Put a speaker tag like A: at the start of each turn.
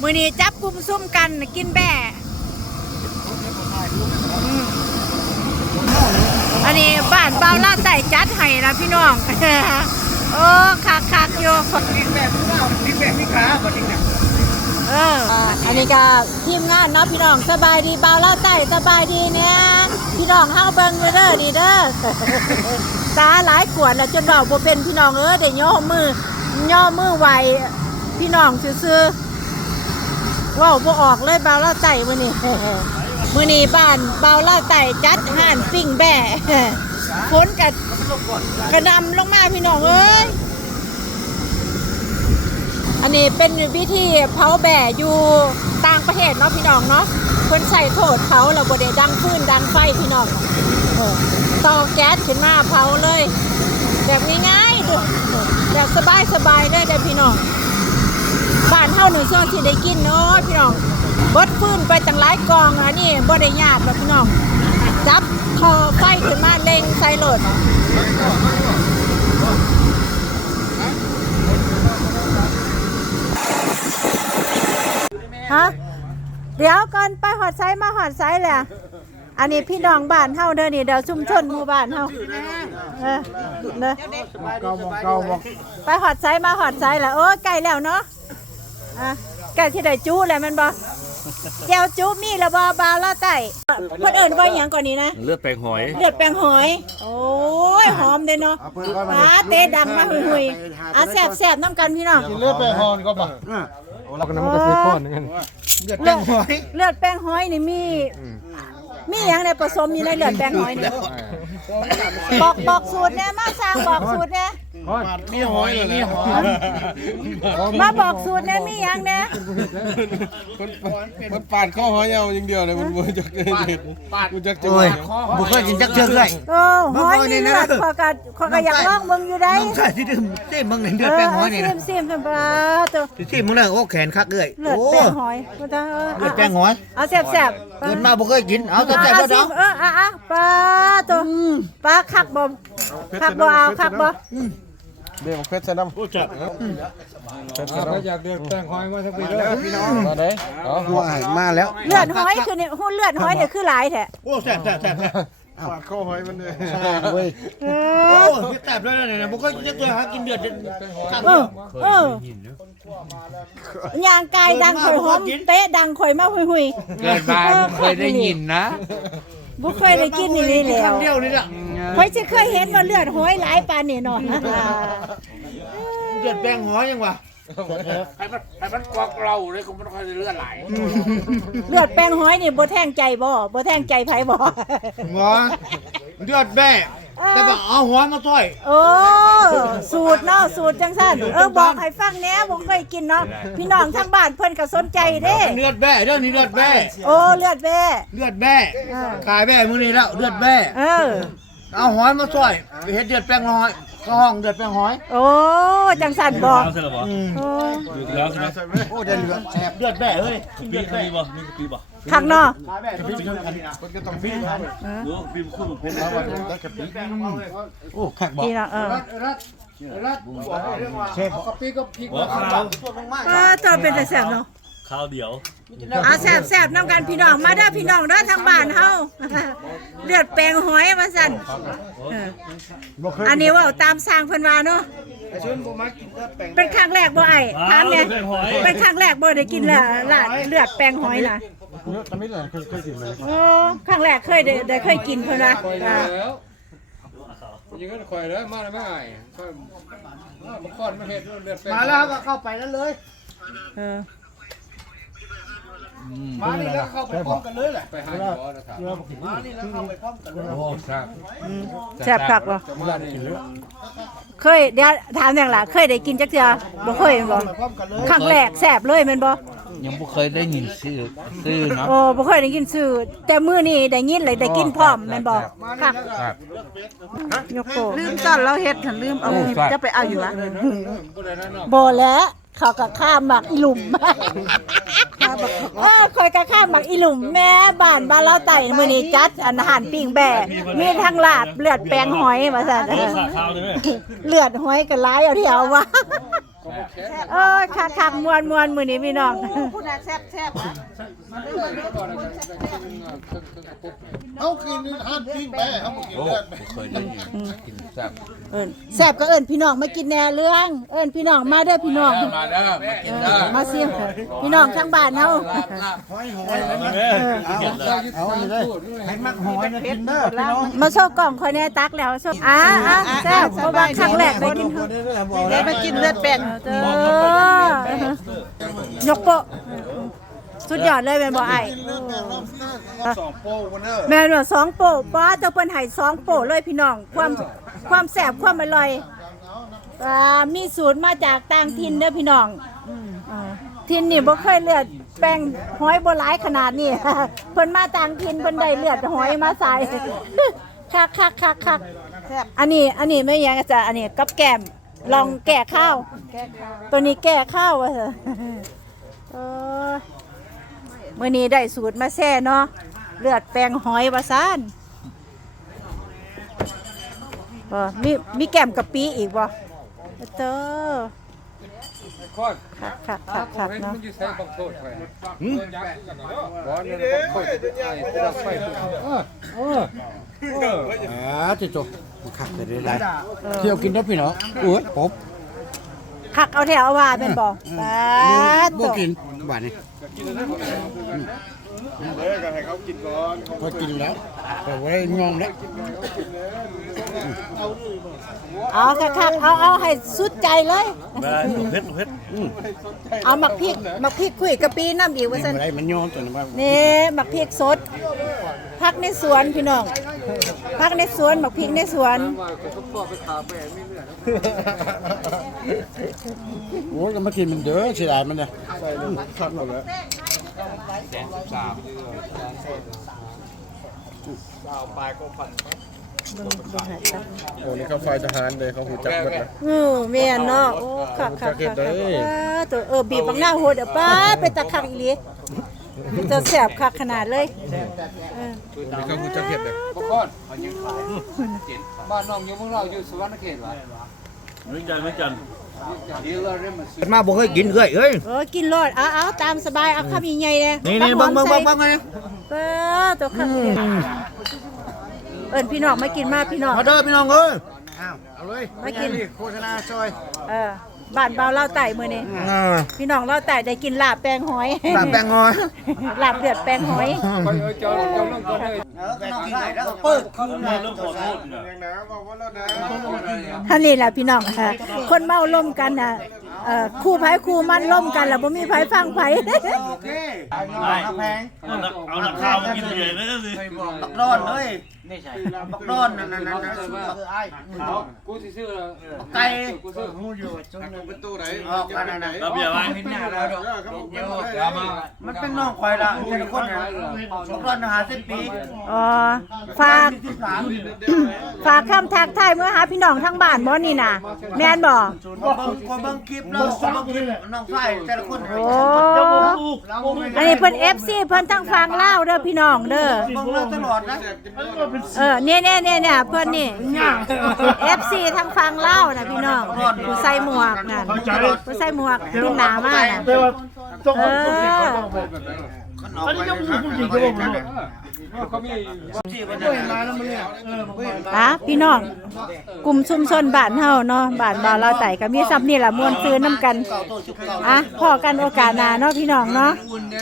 A: มื้อนี้จับกลุ่มซุ่มกันกินแบ่อันนี้บ้านเบาล่าใต้จัดให้นะพี่น้องโอ้คักอยู่
B: กินแบบพี่ขาบ่จริงเนี่ย
A: อันนี้ก็ทีมงานเนาะพี่น้องสบายดีเบาล่าใต้สบายดีเนี่ยพี่น้องเฮาเบิ่งเด้อดีเด้อตาหลายขวดแล้วจนเว้าบ่เป็นพี่น้องได้ย่อมือไหวพี่น้องซื่อๆว้าวบ่ออกเลยเบาล่าใต้มื้อนี้บ้านเบาล่าใต้จัดห่านปิ้งแบ่ฝนกระนำลงมาพี่น้องเอ้ยอันนี้เป็นวิธีเผาแบ่อยู่ต่างประเทศเนาะพี่น้องเนาะคนใส่โทษเผาเราบ่ได้ดังฟืนดังไฟพี่น้องต่อแก๊สขึ้นมาเผาเลยแบบง่ายๆแบบสบายได้พี่น้องบ้านเฮาหนึ่งส่วนที่ได้กินเนาะพี่น้องบดฟืนไปตั้งหลายกองอันนี้บ่ได้ยากหรอกพี่น้องจับคอไฟขึ้นมาเล็งใส่โหลดฮะเดี๋ยวก่อนไปหอดไซมาหอดไซแหละอันนี้พี่น้องบ้านเฮาเด้อนี่เดี๋ยวชุมชนหมู่บ้านเฮาเด้อไปหอดไซมาหอดไซแหละโอ้ใกล้แล้วเนาะใกล้ที่ได้จู้แล้วมันบ่แก้วจู้มีแล้วบ่บาวล่าใต้เพิ่นเอิ้นว่าหยังก่อนนี้นะ
C: เลือดแปลงหอย
A: โอ้ยหอมเด้เนาะเตะดังมาหุยๆแซ่บๆน้ำกันพี่น้อง
B: เลือดแป้งหอยก็บ่
C: เราก็น้ำมันกระเทียมก้อนนี่
B: เลือดแป้งหอย
A: นี่มีหยังในผสมอยู่ในเลือดแป้งหอยนี่บอกสูตรแน่มาสร้างบอกสูตรแน่
B: มีหอยมีหอย
A: มาบอกสูตรแน่มีหยังแน่
B: มันปาดข้อหอยเอาอย่างเดียวเลยมันบ่จักเด็ดมันจักจะ
D: บ่เคยกินจักเทื่อเลย
A: หอยนี่เลือดขอก็อยากลองเบิ่งอยู่ได้
D: ใช่ที่เต้มึงเลือดแป้งหอยนี่นะ
A: ซิมปลาตัว
D: ที่มึงเลยโอ้แขนคักเลย
A: เลือดแป้งหอย
D: เลือดแป้งหอย
A: เอาแซ่บ
D: เกินมาบ่เคยกินเอาแซ่บๆเด้อ
A: ปลาตัวปลาคักบ่เอาคักบ่
B: เดี๋ยวเพชรใส่น้ำจัดอยากเดือดแป้งหอยมาสักปีเด้อพี่น้องมาเด้
D: มาแล้ว
A: เลือดหอยคือนี่หุ้นเลือดหอยเนี่ยคือหลายแท้
D: โอ้แซ่บ
B: ปาดข้อหอยมันเลย
D: เว้ยโอ้พี่แซ่บด้วยนะบ่เคยกินจักเทื่อหากินเดือด
A: ย่างกายดังข่อยหอมเตะดังข่อยมาหุย
C: เกิดมาเคยได้ยินนะ
A: บ่เคยได้กินนี่แล้ว
D: คำเดียวนี่ล่ะ
A: ข่อยสิเคยเห็นว่าเลือดหอยหลายปานนี่เนาะ
D: เลือดแป้งหอยยังวะ
C: ให้มันกวกเราเลยคงไม่ค่อยเลือดไหล
A: เลือดแป้งหอยนี่บ่แทงใจบ่แทงใจไผบ่
D: หมอเลือดแม่แต่บ่เอาหัวมาซอย
A: โอ้สูตรเนาะสูตรจังซั่นบอกให้ฟังแหน่บ่เคยกินเนาะพี่น้องทางบ้านเพิ่นก็สนใจเด้
D: เลือดแม่เด้อนี่เลือดแม่
A: โอ้เลือดแม่
D: ขายแม่มื้อนี้แล้วเลือดแม่เอาหอยมาซอยเฮ็ดเลือดแป้งหอยก็ห้องเลือดแป้งหอย
A: โอ้จังซั่นบ่
C: โอ้แล้วใช่มั้ย
D: โอ้เลือดแซ่บเลือดแม่เฮ้ย
C: มีกะปิบ่มีกะปิบ่
A: คักเนาะ
B: มันก็ต้องปิ้ง
C: ปิ้งคู่เพชร
D: โอ้คักบ่
B: เชฟกะปิก็พริก
A: ตัวเป็นแต่แซ่บเนาะ
C: ข้าวเดียว
A: แซ่บน้ำกันพี่น้องมาเด้อพี่น้องเด้อทางบ้านเฮาเลือดแปลงหอยมาสั่นอันนี้ว่าตามสร้างเพิ่นว่าเนาะเป็นครั้งแรกบ่ไอ้ถามเนี่ยเป็นครั้งแรกบ่ได้กินละเลือดแปลงหอยน่ะ
B: ตอนนี้เคยกินเลย
A: ครั้งแรกเคยกินเพิ่นว่า
B: ยังก็คอยเลยมาแล้วไม่ไอ้มาคอนมาเห็ดเลือดแปลง
D: มาแล้วก็เข้าไปแล้วเลย
B: มานี่แล้วเข้าไปพร้อมกันเลยแหละไปหาหมอนะครับมานี่แล้วเข้าไปพร้อมกันเลยโอ้
A: แซ่บคักบ่เคยเดี๋ยวถามอย่างล่ะเคยได้กินจักเทื่อบ่เคยบ่ครั้งแรกแซ่บเลยแม่นบ่
C: ยังบ่เคยได้ยินชื่อเนาะ
A: โอ้บ่เคยได้ยินชื่อแต่มื้อนี้ได้ยินเลยได้กินพร้อมแม่นบ่คักยกโป้
E: ลืมตอนเราเฮ็ดหันลืมเอาจะไปเอาอยู่วะ
A: บ่แล้วเขาก็ข้ามหมักอีหลุมคอยก็ข้ามหมักอีหลุมแม่บ้านเราไต่มื้อนี้จัดอาหารปิ้งแบ่มีทั้งลาบเลือดแปลงหอยว่าซั่นเลือดหอยก็หลายเอาที่เอาว่าคักๆมวนมื้อนี้พี่น้อง
E: คุณน่ะแซ่บๆ
B: เอากินหันปิ้งไปเอากินเลือด
C: เคยได้กินแซ่บ
A: แซ่บก็เอิ้นพี่น้องมากินแหน่เรื่องเอิ้นพี่น้องมาเด้อพี่น้อง
C: มาเด้อมากินเด้อ
A: มาซิพี่น้องทั้งบ้านเฮา
B: เอาเลยให้มักหอยนะกินเด้อพี่น้อง
A: มาโชว์กล่องคอยแน่ตักแล้วโชว์แซ่บเพราะว่าครั้งแรกได้กิน
E: ได้มากินเลือดแป้ง
A: ยกโปะสุดยอดเลยแม่นบ่ไอ้
B: 2โป้วันเด้อ
A: แม่นว่า2โปะป้าเจ้าเพิ่นให้2โปะเลยพี่น้องความแซ่บความอร่อยมีสูตรมาจากต่างถิ่นเด้อพี่น้องถิ่นนี่บ่เคยเลือดแป้งหอยบ่หลายขนาดนี้ เพิ่นมาต่างถิ่นเพิ่นได้เลือดหอยมาใส่ คักอันนี้ไม่ยังจะอันนี้กับแก้มลองแก่ข้าวตัวนี้แก่ข้าวว่ะเถอะมื้อนี้ได้สูตรมาแซ่เนาะเลือดแป้งหอยว่าซ่านมีแก้มกะปิอีกบ่เด้อคักเนาะ
D: จะจบคักได้หลายเที่ยวกินได้พี่น้องอุ๊ยผม
A: คักเอาแถวเอาว่าเป็นบ่ปาด
D: บ่กินบาดนี้
B: ก็ให้เขากินก่อน
D: พอกินแล้วแต่ว่าได้งอมแล้ว
A: เอาคักเอาให้สุดใจเลย
D: เผ็ด
A: เอาหมักพริกคุยกะปิน้ำอีกว่าซั่น
D: อะไรมันยอมตัวนี้ว่า
A: นี่หมักพริกสดพักในสวนพี่น้องพักในสวนหมักพริกในสวน
D: โอ้ยก็มากินมันเด้อเสียดายมันเนี่ย
B: ใส่ลงคักหมดแล้ว โอ้นี่เขาไฟทหารเลยเขาหูจักหมดนะ
A: แม่นเนาะโอ้คักตัวบีบบังหน้าโหดป้าไปตะคักอีหลีจะแซ่บคักขนาดเลย
B: นี่เขาหูจักเห็ดเลย
C: บ้านบ้านน้องอยู่เมืองเราอยู่สวรรณเขตวะไม่จันเดี๋ยวเราเริ่มมาซื้อ
D: มาบ่เคยกินเอ้ย
A: กินรอดเอาตามสบายเอาคำใหญ่ๆเลย
D: นี่เบิ่งไง
A: ตัวคักนี่เอิ้นพี่น้องมากินมาพี่น้อง
D: มาเด้อพี่น้องเอ้ยเอาเลย
A: มากิน
D: โฆษณาซอย
A: บ้านเบาเล่าไต่มื้อนี้พี่น้องเล่าไต่ได้กินลาบแป้งหอย
D: ตามแป้งงอย
A: ลาบเดือดแป้งหอย
C: เจ้าน้องก่อนเลย
D: เปิดคืนมา
B: ยังนะบอกว่าแล้วนะ
A: ท่านนี่แหละพี่น้องคนเมาล่มกันน่ะคู่ไผคู่มันล่มกันแล้วบ่มีไผฟังไผ
D: โอเคแพงเอาหนักข้าวมากินเลยนะสิบักร้อนเลยนี่ใช่บักร้อนนั่น
C: กูซื้อ
D: ไก่
C: กูซื้อ
B: ประตูไหน
D: เราเบียร์ไว้ มันเป็นน้องควายละแต่ละคนนะบักร้อน50 ปี
A: ฝากคำทักทายเมื่อหาพี่น้องทั้งบ้านบ่นี่น่ะแม่นบ่
D: คนบางคลิปแล้วคนบางคลิปน้องชายแต่ละคน
A: โอ้อันนี้เพิ่น FC เพิ่นทั้งฟังลาวเด้อพี่น้องเด้อ
D: มองเราตลอดนะ
A: เนี่ยเพื่อนนี่ FC ทางฟังเล่านะพี่น้องผู้ใส่หมวกนั่นผู้ใส่หมวกขึ้นหนามากน่ะพี่น้องกลุ่มชุมชนบ้านเฮาเนาะบ้านบ่าวลาวไต่ก็มีซ้ำนี่ล่ะม่วนซื้อน้ำกันพอกันโอกาสหน้าเนาะพี่น้องเนาะ